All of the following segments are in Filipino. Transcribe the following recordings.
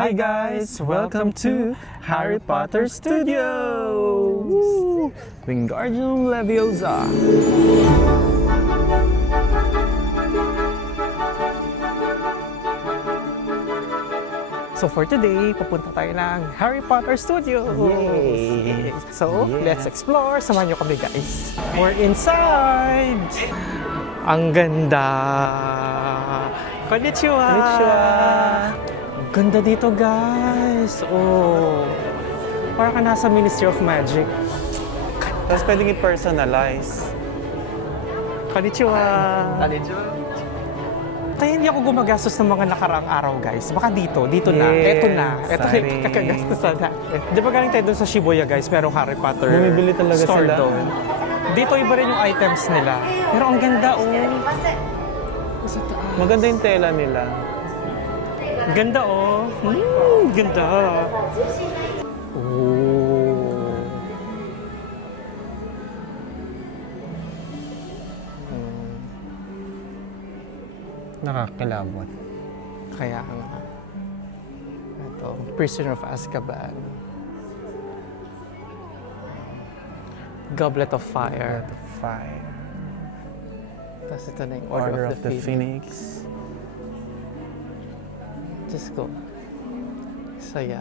Hi guys! Welcome to Harry Potter Studios! Wingardium Leviosa! So for today, papunta tayo ng Harry Potter Studios! Yay! So, Yeah. let's explore! Samahan nyo kami guys! We're inside! Ang ganda! Konnichiwa! Konnichiwa! Ganda dito guys! Oh! Parang ka nasa Ministry of Magic. Tapos pwedeng i-personalize. Konnichiwa! Kaya hindi ako gumagastos ng mga nakaraang araw guys. Baka dito na. Yes, Eto na yung exciting. kakagastusan natin. Di ba galing tayo doon sa Shibuya guys, merong Harry Potter Bumibili talaga store sila. doon. Dito iba rin yung items nila. Pero ang ganda oh. Sa taas. Maganda yung tela nila. Ganda oh. Ganda. Oh. Nakakilabot. Kaya nga. Ito, Prisoner of Azkaban. Goblet of Fire. Breath of Fire. Tapos ito na yung Order of the Phoenix. Diyos ko. Saya.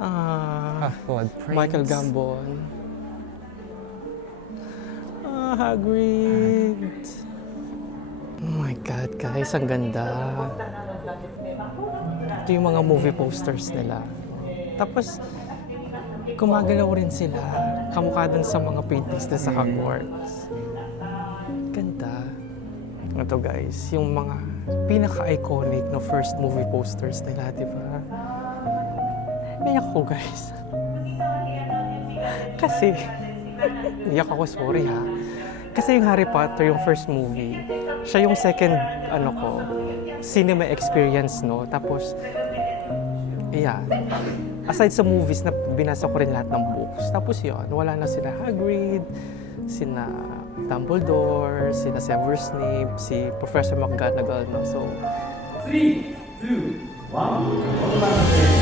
Ah, Half-Blood Prince. Michael Gambon. Hagrid. Oh my God, guys, ang ganda. Ito yung mga movie posters nila. Tapos, gumagalaw rin sila. Kamukha dun sa mga paintings na sa Hogwarts. Ganda. Ito guys, yung mga pinaka-iconic na first movie posters nila, di ba? Naiyak ako guys. Kasi, naiyak ako, sorry ha. Kasi yung Harry Potter, yung first movie, siya yung second, cinema experience, no? Tapos, yeah. Aside sa movies na binasa ko rin lahat ng books. Tapos yun, wala na sina Hagrid, sina Dumbledore, sina Severus Snape, si Professor McGonagall, no? So, 3, 2, 1.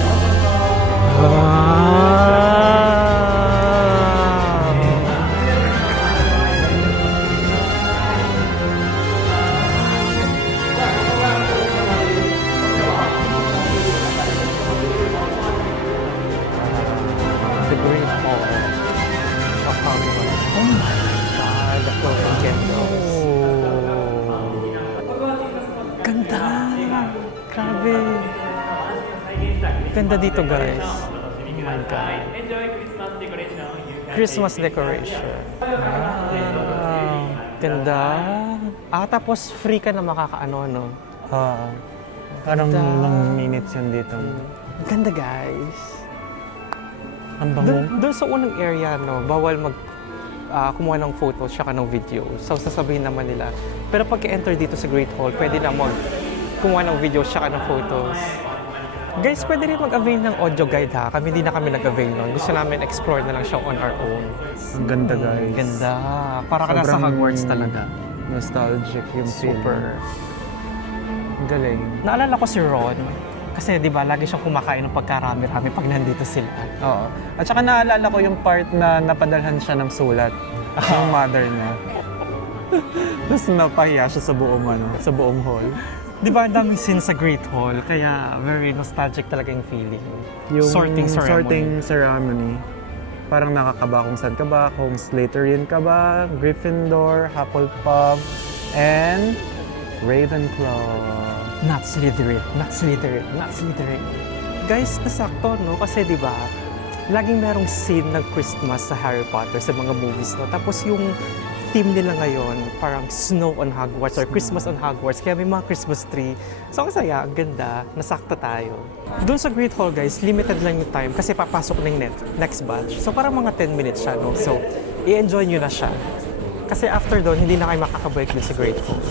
The Great Hall of Hogwarts. Oh my God, the floating ghetto. Ganda! Grabe! Ganda dito, guys. Oh my God. Christmas decoration. Wow! Ganda! Tapos free ka na makakaano, no? Parang Ganda. long minutes yun dito. Ganda, guys. Ang bango. Doon sa unang area, no, bawal kumuha ng photos tsaka ng video. So, sasabihin naman nila. Pero pag enter dito sa Great Hall, pwede na kumuha ng video tsaka ng photos. Guys, pwede rin mag-avail ng audio guide ha. Hindi na kami nag-avail nun. Gusto namin explore na lang siya on our own. Ang ganda guys. Ganda. Para ka nasa Hogwarts talaga. Nostalgic yung Super. feeling. Ang galing. Naalala ko si Ron. Kasi di ba lagi siyang kumakain ng pagkarami-rami pag nandito sila. Oo. At saka naalala ko yung part na napadalhan siya ng sulat. Yung mother niya. Tapos napahiya siya sa buong hall. Di ba ang daming scene sa Great Hall, kaya very nostalgic talaga yung feeling. Yung sorting ceremony. Parang nakakaba kung saan ka ba, kung Slytherin ka ba, Gryffindor, Hufflepuff, and Ravenclaw. Not Slytherin. Guys, nasakto, no? Kasi di ba, laging merong scene ng Christmas sa Harry Potter, sa mga movies, no? Tapos yung theme nila ngayon, parang Snow on Hogwarts or Christmas on Hogwarts. Kaya may mga Christmas tree. So, ang saya, ang ganda. Nasakto tayo. Doon sa Great Hall, guys, limited lang yung time kasi papasok na yung next batch. So, parang mga 10 minutes siya, no? So, i-enjoy nyo na siya. Kasi after doon, hindi na kayo makakabalik din sa Great Hall.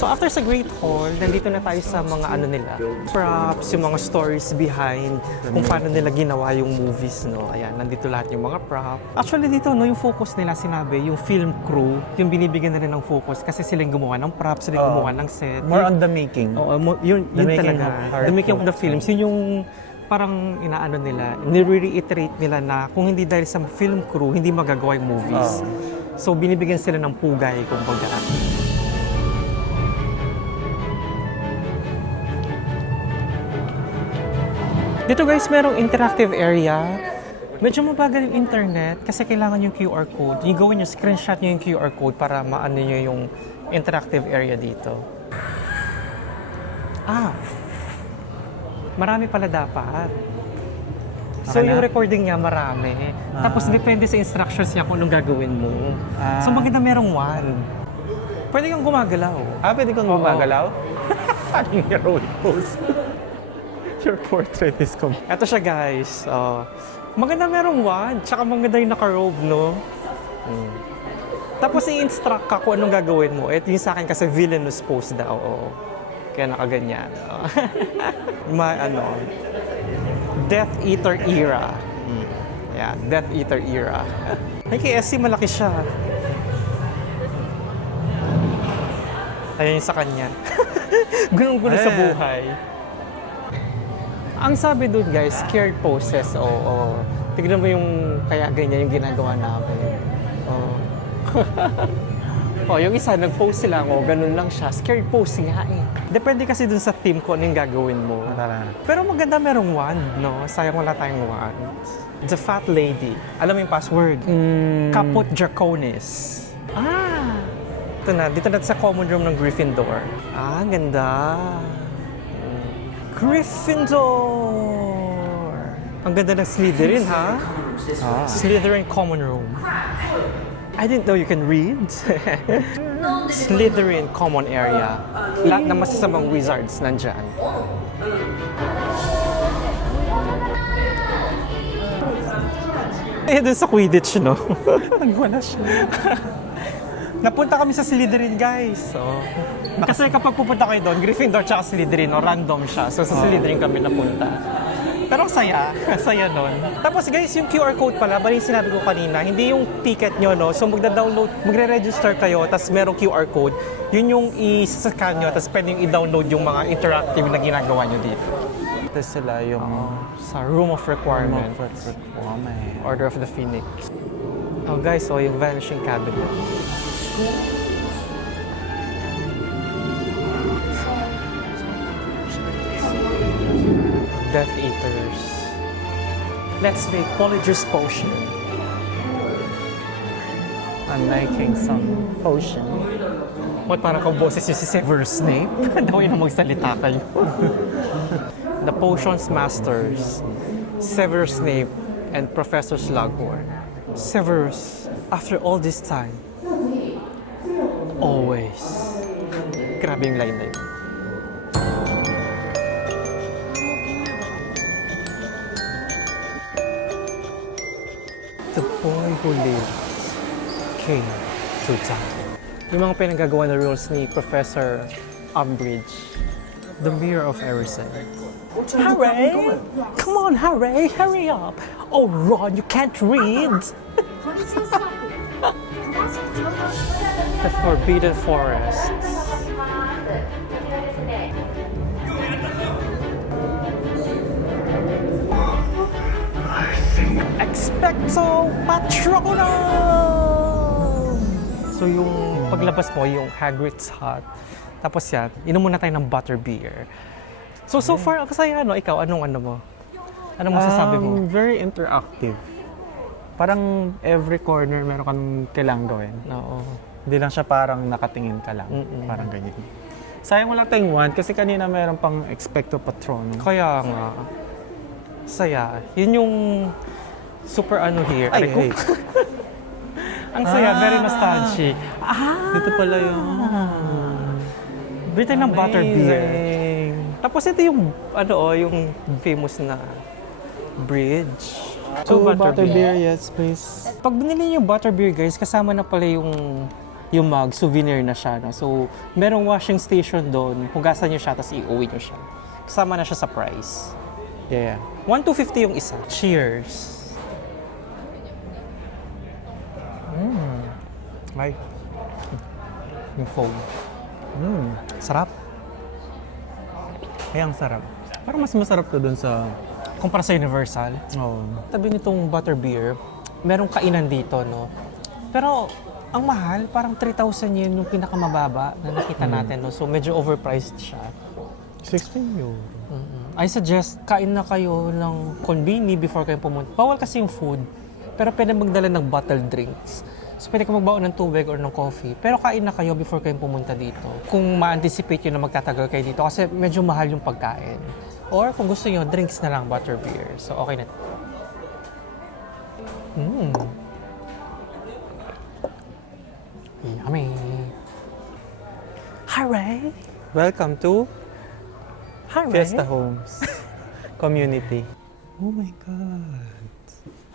So after sa Great Hall, nandito na tayo sa mga ano nila, props, yung mga stories behind kung paano nila ginawa yung movies, no? Ayan, nandito lahat yung mga prop. Actually dito, no, yung focus nila, sinabi, yung film crew, yung binibigyan nila ng focus kasi sila yung gumawa ng props, sila yung gumawa ng set. More on the making. Oo, yun making talaga. of Harry The making of the Potter. films, yun yung parang inaano nila, nire-reiterate nila na kung hindi dahil sa film crew, hindi magagawa yung movies. So binibigyan sila ng pugay, kumbaga. Dito guys, merong interactive area. Medyo mabagal yung internet kasi kailangan yung QR code. Yung gawin nyo, screenshot nyo yung QR code para maano nyo yung interactive area dito. Ah! Marami pala dapat. So Okay na? yung recording niya marami. Tapos depende sa instructions niya kung anong gagawin mo. So maganda merong one. Pwede kang gumagalaw. Pwede kang gumagalaw? Parang yung heroic pose. Your portrait is complete. Ito siya guys. Maganda merong one. Tsaka maganda yung naka-robe, no? Tapos i-instruct ka kung anong gagawin mo. Ito yung sa akin kasi villainous pose daw. Kaya nakaganyan. Death Eater era. Yeah, Death Eater era. Ay, kay SC malaki siya. Ayan yung sa kanya. Gunong-gulo sa buhay. Ang sabi doon guys, scared poses. Oo. Tignan mo yung kaya ganyan yung ginagawa namin. Yung isa, nag-pose sila. Ganun lang siya. Scared pose nga eh. Depende kasi dun sa theme ko ano yung gagawin mo. Pero maganda merong wand, no? Sayang wala tayong wand. The Fat Lady. Alam mo yung password? Caput Draconis. Ito na. Dito na sa common room ng Gryffindor. Ang ganda. Gryffindor! Ang ganda ng Slytherin, ha? Slytherin common room. I didn't know you can read. Slytherin common area. Lahat ng masasamang wizards nandyan. Dun sa Quidditch, no? Nagwala siya. Napunta kami sa Slytherin, guys. Kasi kapag pupunta kayo doon, Gryffindor tsaka Slytherin, random siya. So sa Slytherin kami napunta. Pero saya. Saya nun. Tapos guys, yung QR code pala, bali yung sinabi ko kanina, hindi yung ticket nyo, no? So magda-download, magre-register kayo, tapos merong QR code. Yun yung i-scan nyo, tapos pwede yung i-download yung mga interactive na ginagawa nyo dito. Ito sila yung Sa Room of Requirement. Order of the Phoenix. Oh guys, yung Vanishing Cabinet. Death Eaters. Let's make Polyjuice Potion. I'm making some potion. What, parang kang boses yung si Severus Snape? Daw yun ang magsalita kayo. The Potions Masters. Severus Snape and Professor Slughorn. Severus, after all this time, always. Grabe yung line na yun. The boy who lived came to die. Yung mga pinagagawa na rules ni Professor Umbridge. The Mirror of Erised. Harry! Come on, Harry! Hurry up! Oh, Ron, you can't read! The Forbidden Forest. Expecto Patronum! So yung paglabas mo, yung Hagrid's hut. Tapos yan, inom muna tayo ng butterbeer. So far, kasaya, no? Ikaw, anong mo? Anong masasabi mo? Very interactive. Parang every corner meron kang kailangang gawin. Oo. Hindi lang siya parang nakatingin ka lang. Parang ganyan. Sayang wala tayong wand kasi kanina meron pang Expecto Patronum. Kaya nga. Saya. Yun yung super here. Ay, hey. Ang saya, very nostalgic. Dito pala yung... Bili tayo ng butterbeer. Amazing. Tapos ito yung, yung famous na bridge. Two butterbeer, yes please. Pag binili niyo yung butterbeer guys, kasama na pala yung yung mug, souvenir na siya. No? So, merong washing station doon. Hugasan nyo siya, tapos i-uwi nyo siya. Kasama na siya sa price. Yeah. 1,250 yung isa. Cheers! Ay. Yung foam. Sarap. Ay, ang sarap. Parang mas masarap to dun sa... Kumpara sa Universal. Oh. Tabi nitong butterbeer, merong kainan dito, no? Pero, ang mahal, parang 3,000 yen yung pinakamababa na nakita natin, no? So, medyo overpriced siya. 16 euro. I suggest, kain na kayo ng konbini before kayo pumunta. Bawal kasi yung food, pero pwede magdala ng bottled drinks. So, pwede ka magbaon ng tubig or ng coffee. Pero kain na kayo before kayo pumunta dito. Kung ma-anticipate nyo na magtatagal kayo dito kasi medyo mahal yung pagkain. Or kung gusto nyo, drinks na lang, butterbeer. So, okay na. Yummy! Hooray! Welcome to Hooray! Fiesta Homes Community. Oh my God.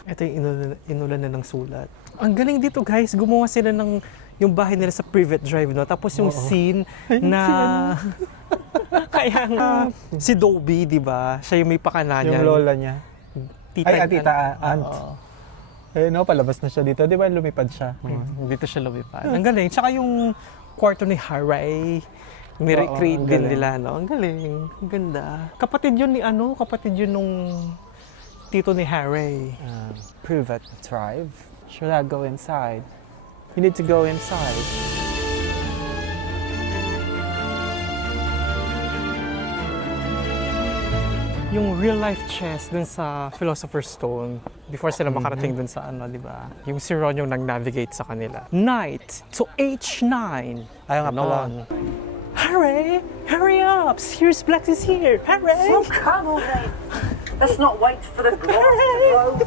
Ito yung inulan na ng sulat. Ang galing dito guys, gumawa sila ng yung bahay nila sa private drive, no? Tapos yung scene na... Kaya nga, si Dobby, di ba? Siya yung may pakana niya. Yung lola niya. Tita, tita, aunt. Oo. Eh, no, palabas na siya dito. Di ba lumipad siya? Dito siya lumipad. Ang galing. Tsaka yung kwarto ni Haray, nirecreate ang din galing. nila, no? Ang galing. Ang ganda. Kapatid yun ni kapatid yun nung tito ni Haray. Private drive. Should I go inside? You need to go inside. Yung real life chess dun sa Philosopher's Stone before sila makarating dun sa di ba? Yung si Ron yung nag-navigate sa kanila. Knight to H9. Ayaw nga pala. Ganon. Hurry! Hurry up! Sirius Black is here! Hurry! Oh, come on, mate. Let's not wait for the grass to grow.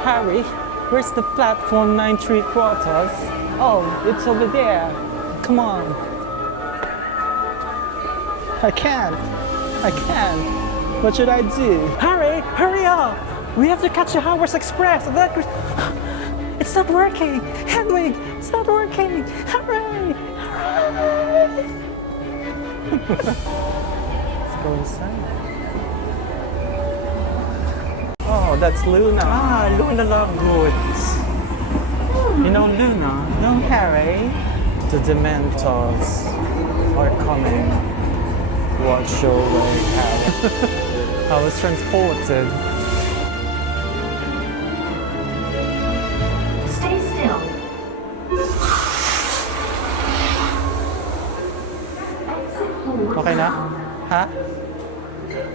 Harry, where's the platform 9 3/4? Oh, it's over there. Come on. I can't. What should I do? Hurry! Hurry up! We have to catch the Hogwarts Express! It's not working! Hedwig! It's not working! Hurry! Hurry! Let's go inside. Oh, that's Luna. Luna Lovegoods. You know Luna? No, Harry. The Dementors are coming. Watch your way, Harry. I was transported. Stay still. Okay na? Ha?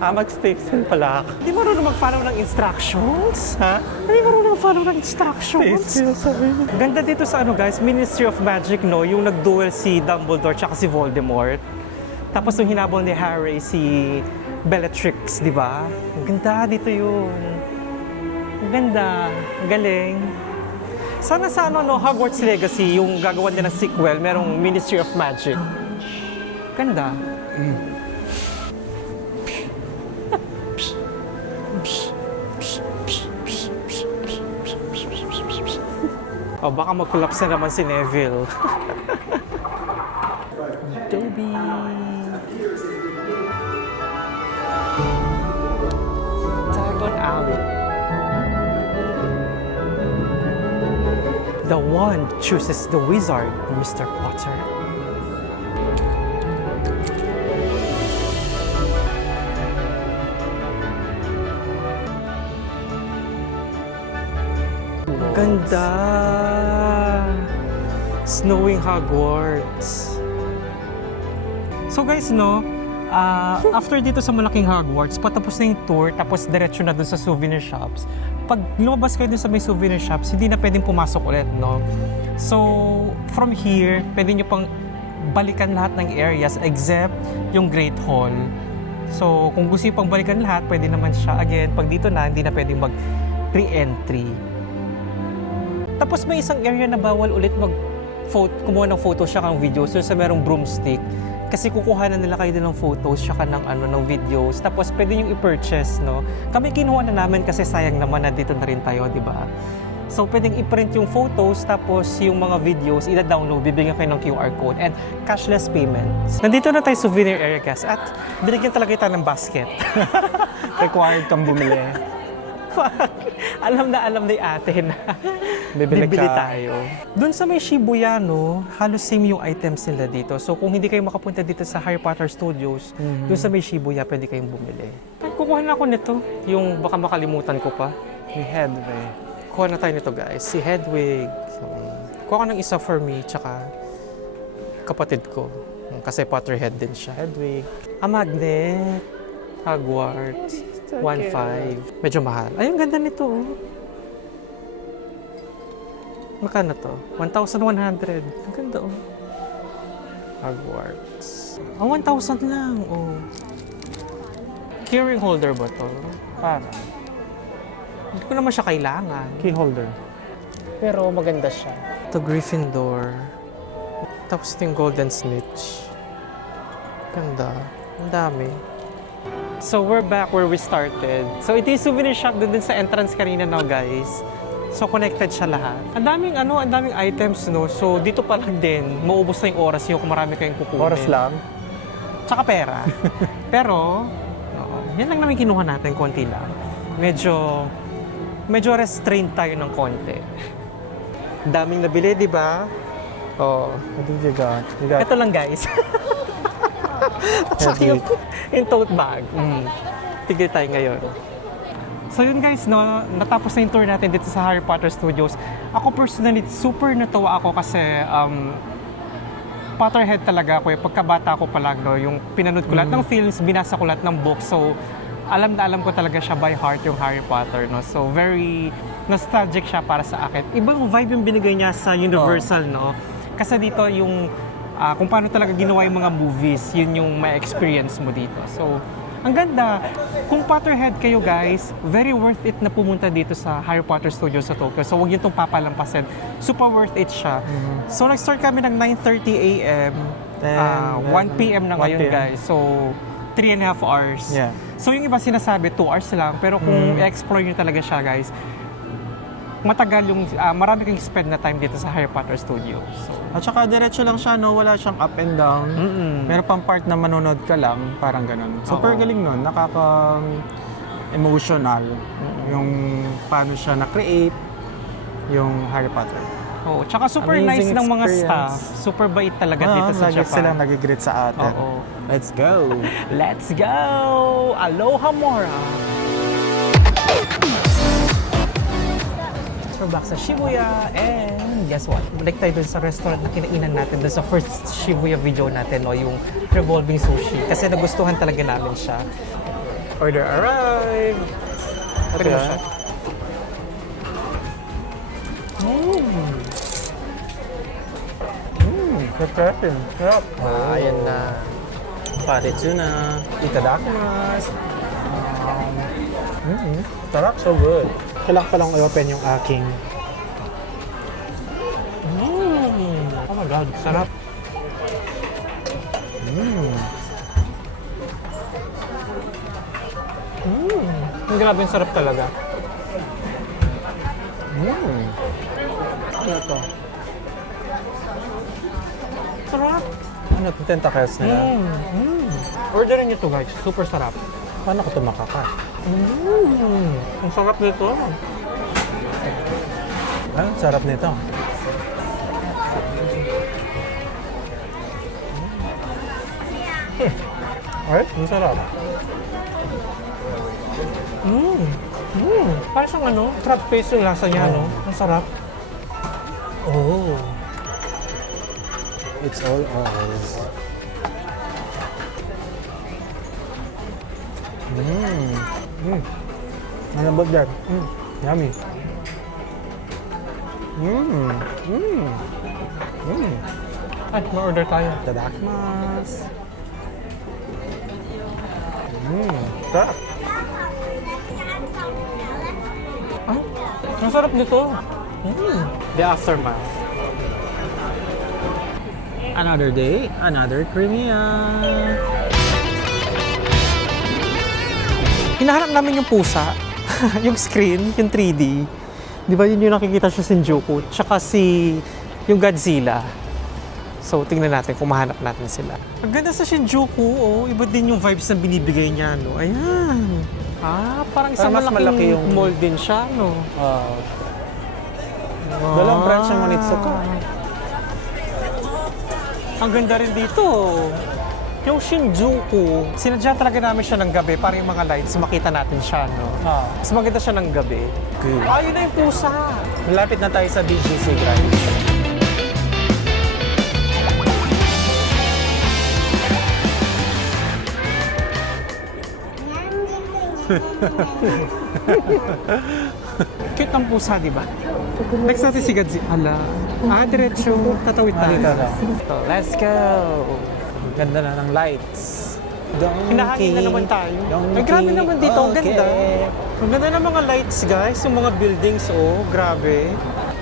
Mag-stay still pala ako. Hindi marunong mag-follow ng instructions? Ha? Hindi marunong mag-follow ng instructions? sabi. Ganda dito sa guys, Ministry of Magic, no? Yung nag-duel si Dumbledore tsaka si Voldemort. Tapos nung hinabol ni Harry si Bellatrix, di ba? Ang ganda dito yun. Ang ganda. Ang galing. Sana sa Hogwarts Legacy, yung gagawa nila ng sequel, merong Ministry of Magic. Ganda. O baka mag-collapse na naman si Neville. Dobby! Diagon Alley. The wand chooses the wizard, Mr. Potter. Ganda! Snowing Hogwarts. So guys, after dito sa malaking Hogwarts, patapos na yung tour, tapos diretso na dun sa souvenir shops. Pag lumabas kayo dun sa may souvenir shops, hindi na pwedeng pumasok ulit, no? So, from here, pwede nyo pang balikan lahat ng areas except yung Great Hall. So, kung gusto nyo pang balikan lahat, pwede naman siya. Again, pag dito na, hindi na pwedeng mag-re-entry. Tapos may isang area na bawal ulit kumuha ng photo siya kang video. So sa merong broomstick, Kasi kukuha na nila kayo din ng photos, tsaka ng videos. Tapos pwede nyo i-purchase, no? Kami kinuha na namin kasi sayang naman na dito na rin tayo, di ba? So, pwedeng i-print yung photos, tapos yung mga videos, ida-download, bibigyan kayo ng QR code, and cashless payments. Nandito na tayo sa souvenir area, guys, at binigyan talaga tayo ng basket. Required kang bumili. alam na ni ate na Bibili bibili ka. tayo. Doon sa may Shibuya, no, halos same yung items nila dito. So, kung hindi kayo makapunta dito sa Harry Potter Studios, doon sa may Shibuya, pwede kayong bumili. At kukuha na ako nito, yung baka makalimutan ko pa. We Hedwig. Kuha na tayo nito, guys. Si Hedwig. So, kuha ko ng isa for me, tsaka kapatid ko. Kasi Potterhead din siya. Hedwig. A magnet. Hogwarts. 1.5. Medyo mahal. Ay, ang ganda nito. Oh. Magkano to? 1,100. Ang ganda, oh. Hogwarts. 1,000 lang, oh. Keyring holder ba to? Para. Hindi ko naman siya kailangan. Key holder. Pero maganda siya. Ito, Gryffindor. Tapos ito yung Golden Snitch. Ganda. Ang dami. So, we're back where we started. So, ito yung souvenir shop doon sa entrance kanina, no, guys. So, connected siya lahat. Ang daming items, no. So, dito pa lang din, maubos na yung oras nyo kung marami kayong kukunin. Oras lang. Tsaka pera. Pero, yan lang namin kinuha natin, konti lang. Medyo restrained tayo ng konti. Daming nabili, di ba? Oh. What did you got? You got Ito lang, guys. At saka yung tote bag. Tigil tayo ngayon. So yun, guys, no, natapos na yung tour natin dito sa Harry Potter Studios. Ako personally, super natuwa ako kasi Potterhead talaga ako. Pagkabata ko pa lang, no, yung pinanood ko lahat ng films, binasa ko lahat ng books. So, alam na alam ko talaga siya by heart yung Harry Potter, no? So, very nostalgic siya para sa akin. Ibang vibe yung binigay niya sa Universal, no? Kasi dito yung kung paano talaga ginawa yung mga movies, yun yung may experience mo dito. So, ang ganda. Kung Potterhead kayo, guys, very worth it na pumunta dito sa Harry Potter Studios sa Tokyo. So, huwag niyo itong papalampasin. Super worth it siya. So, nag-start kami ng 9:30 a.m. 1 p.m. na 1 ngayon, p.m. guys. So, 3.5 hours. Yeah. So, yung iba sinasabi 2 hours lang. Pero kung i-explore nyo talaga siya, guys, matagal yung, marami kang spend na time dito sa Harry Potter Studios. So, At saka diretso lang siya, no? Wala siyang up and down. Meron pang part na manonood ka lang, parang ganun. Super Oo. galing nun, nakaka-emotional. Yung paano siya na-create, yung Harry Potter. oh, tsaka super nice Amazing ng mga experience. staff. Super bait talaga dito sa lagi Japan. silang nag-greet sa atin. Oo. Let's go! Let's go! Aloha Mora! We're back sa Shibuya and guess what? Balik tayo dun sa restaurant na kinainan natin dun sa first Shibuya video natin, no? Yung revolving sushi. Kasi nagustuhan talaga namin siya. Order arrived! Okay, Tingnan mo siya. Refreshing. Sarap. Ayan na. Pare tuna. Itadakimasu! Sarap. So good. Kailangan palang i-open yung aking... Oh my God, sarap. Ang grabe, ang sarap talaga. Ano ito? Sarap. Ano ito? Tentacles nila? Orderin nyo to, guys. Super sarap. Paano ko ito makaka? Ang sarap nito. Ah, sarap nito. Ay, ang sarap. Parang siyang ano, crab paste yung lasa niya, no? Ang sarap. Oh. It's all ours. Malambot dyan. Yummy. Ay, ma-order tayo. Tadakimasu. Sarap. Ah, ang sarap nito. The aftermath. Another day, another Crimea. Hinahanap namin yung pusa, yung screen, yung 3D. Di ba yun yung nakikita sa Shinjuku? Tsaka yung Godzilla. So, tingnan natin kung mahanap natin sila. Ang ganda sa Shinjuku, oh. Iba din yung vibes na binibigay niya, no? Ayan. Parang isang Parang mas malaki malaking yung- mall din siya, no? Dalawang branch ng Onitsuka. Ang ganda rin dito. Yung Shinjuku, sinadya talaga namin siya ng gabi para yung mga lights, makita natin siya, no? Mas maganda siya ng gabi. Okay. Yun na yung pusa. Malapit na tayo sa BGC Grand. Cute ang pusa, di ba? Next natin si Godzilla. Diretso. Tatawid tayo. Dito na. So, let's go. Ang ganda na ng lights. Hinahangin na naman tayo. Ay, grabe naman dito. Ang ganda. Ang ganda ng mga lights, guys. Yung mga buildings, oh. Grabe.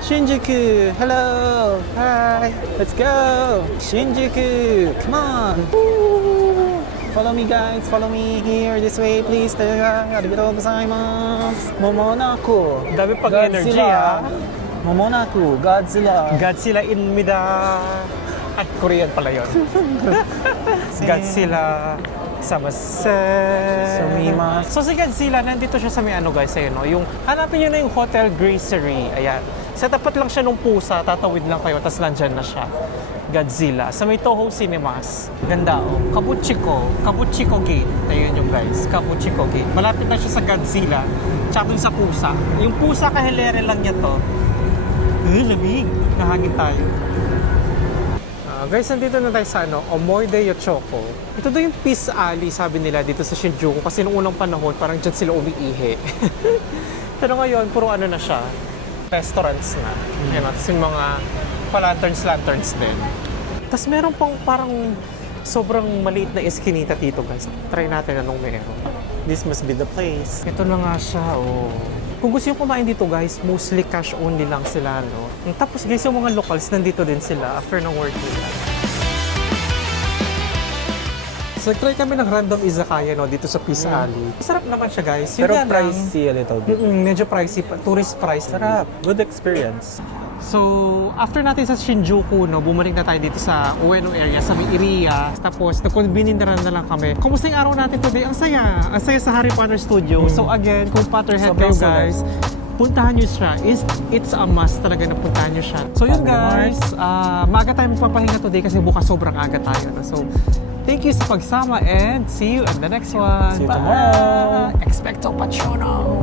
Shinjuku, hello! Hi! Let's go! Shinjuku! Come on! Woo! Follow me guys, follow me here, this way please. Arigatou gozaimasu. Momonaku. Dami pang energy, ah. Momonaku, Godzilla. Godzilla in Mida. At Korean pala yun. Godzilla. Samase. Sumimasu. So si Godzilla, nandito siya sa may ano guys, ayun, no? Yung, hanapin nyo na yung Hotel Gracery. Ayan. Sa tapat lang siya nung pusa, tatawid lang kayo, tapos nandyan na siya. Godzilla. Sa may Toho Cinemas. Ganda, oh. Kabuchiko Gate. Ayun yung guys. Kabuchiko Gate. Malapit na siya sa Godzilla. Tsaka dun sa pusa. Yung pusa kahilere lang niya to. Lamig. Nahangin tayo. Guys, nandito na tayo sa Omoide Yochoko. Ito daw yung Peace Alley, sabi nila, dito sa Shinjuku. Kasi noong unang panahon, parang dyan sila umiihi. Pero ngayon, puro ano na siya. Restaurants na. Ayan, at yung mga lanterns din. Tapos meron pang parang sobrang maliit na eskinita dito, guys. Try natin anong meron. This must be the place. Ito na nga siya, oh. Kung gusto nyo kumain dito, guys, mostly cash only lang sila, no? Tapos, guys, yung mga locals, nandito din sila after ng work nila. So, try kami ng random izakaya, no, dito sa Peace Alley. Sarap naman siya, guys. Yun Pero nga lang, pricey a little bit. medyo pricey, tourist price. Sarap. Good experience. So, after natin sa Shinjuku, no, bumalik na tayo dito sa Ueno area, sa may Iriya. Tapos, nagkonbinindaran na lang kami. Kumusta yung araw natin today? Ang saya! Ang saya sa Harry Potter Studio. So, again, kung Potterhead kayo, Sobrang guys, puntahan nyo siya. It's a must talaga na puntahan nyo siya. So, yun, guys. Maaga tayo magpapahinga today kasi bukas sobrang aga tayo. No? So, thank you sa pagsama and see you in the next one. See you tomorrow. Expecto Patrono!